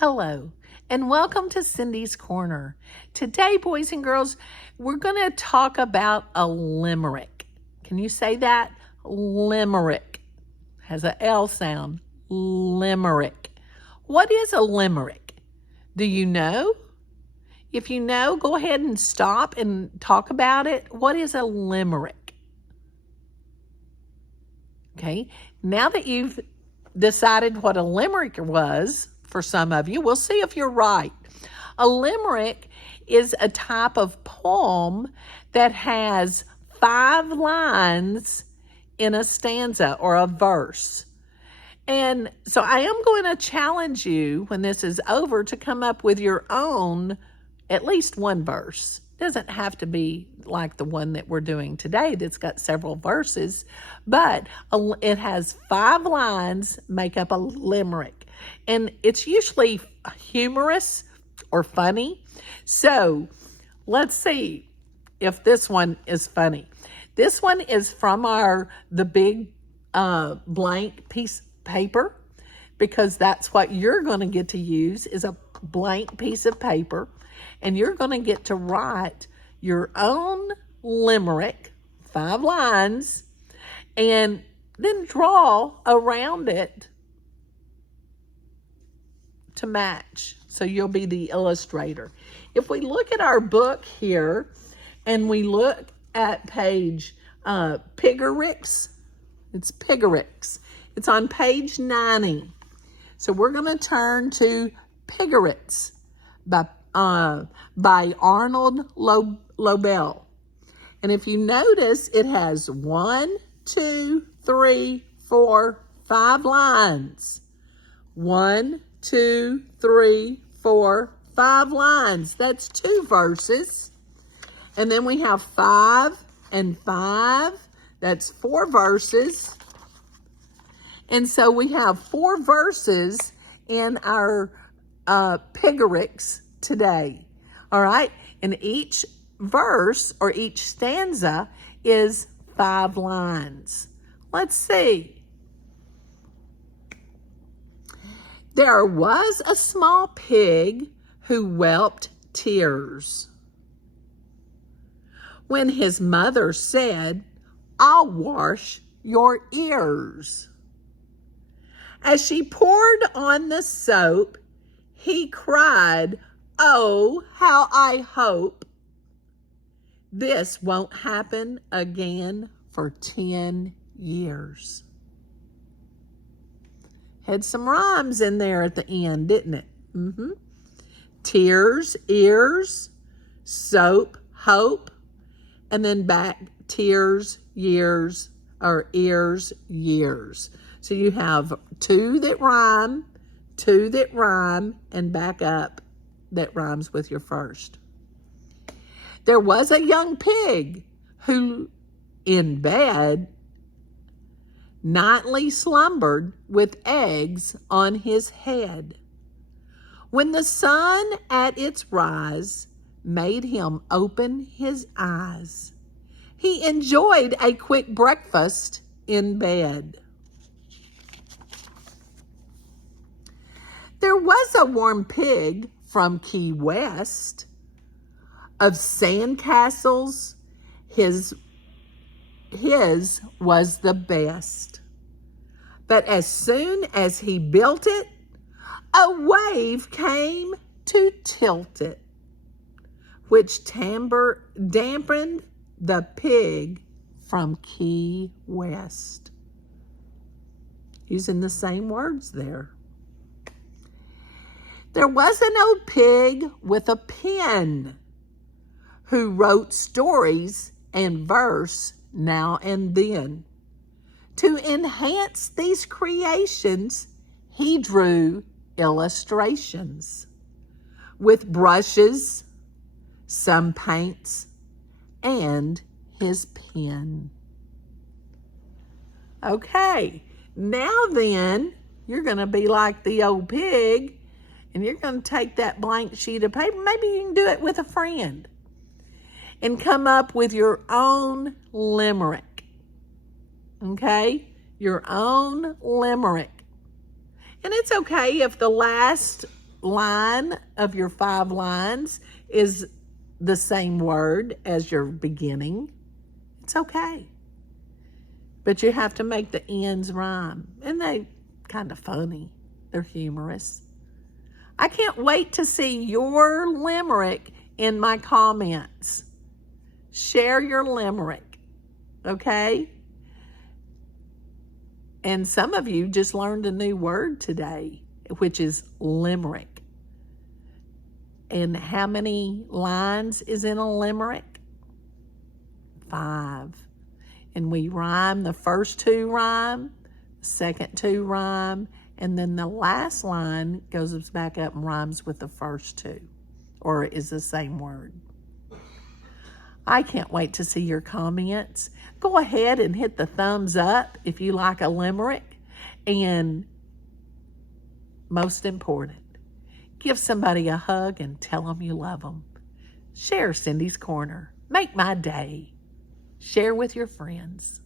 Hello, and welcome to Cindy's Corner. Today, boys and girls, we're going to talk about a limerick. Can you say that? Limerick. Has a L sound. Limerick. What is a limerick? Do you know? If you know, go ahead and stop and talk about it. What is a limerick? Okay, now that you've decided what a limerick was, for some of you, we'll see if you're right. A limerick is a type of poem that has 5 lines in a stanza or a verse. And so I am going to challenge you when this is over to come up with your own, at least one verse. It doesn't have to be like the one that we're doing today that's got several verses, but it has 5 lines make up a limerick. And it's usually humorous or funny. So let's see if this one is funny. This one is from the big blank piece of paper, because that's what you're going to get to use is a blank piece of paper. And you're going to get to write your own limerick, 5 lines, and then draw around it to match. So you'll be the illustrator. If we look at our book here and we look at page Pigericks, it's Pigericks. It's on page 90. So we're going to turn to Pigericks by Arnold Lobel. And if you notice, it has 1, 2, 3, 4, 5 lines. 1, 2, 3, 4, 5 lines. That's 2 verses. And then we have 5 and 5. That's 4 verses. And so we have 4 verses in our Pigericks today. All right. And each verse or each stanza is 5 lines. Let's see. There was a small pig who wept tears when his mother said, "I'll wash your ears." As she poured on the soap, he cried, "Oh, how I hope this won't happen again for 10 years. Had some rhymes in there at the end, didn't it? Tears, ears, soap, hope, and then back tears, years, or ears, years. So you have 2 that rhyme, 2 that rhyme, and back up that rhymes with your first. There was a young pig who in bed nightly slumbered with eggs on his head. When the sun at its rise made him open his eyes, he enjoyed a quick breakfast in bed. There was a warm pig from Key West. Of sandcastles, his was the best. But as soon as he built it, a wave came to tilt it, which dampened the pig from Key West. Using the same words there. There was an old pig with a pen who wrote stories and verse now and then. To enhance these creations, he drew illustrations with brushes, some paints, and his pen. Okay, now then, you're going to be like the old pig, and you're going to take that blank sheet of paper. Maybe you can do it with a friend and come up with your own limerick. Okay? Your own limerick. And it's okay if the last line of your 5 lines is the same word as your beginning, it's okay. But you have to make the ends rhyme. And they kind of funny. They're humorous. I can't wait to see your limerick in my comments. Share your limerick, okay? And some of you just learned a new word today, which is limerick. And how many lines is in a limerick? 5. And we rhyme, the first 2 rhyme, the second 2 rhyme, and then the last line goes back up and rhymes with the first 2, or is the same word. I can't wait to see your comments. Go ahead and hit the thumbs up if you like a limerick. And most important, give somebody a hug and tell them you love them. Share Cindy's Corner. Make my day. Share with your friends.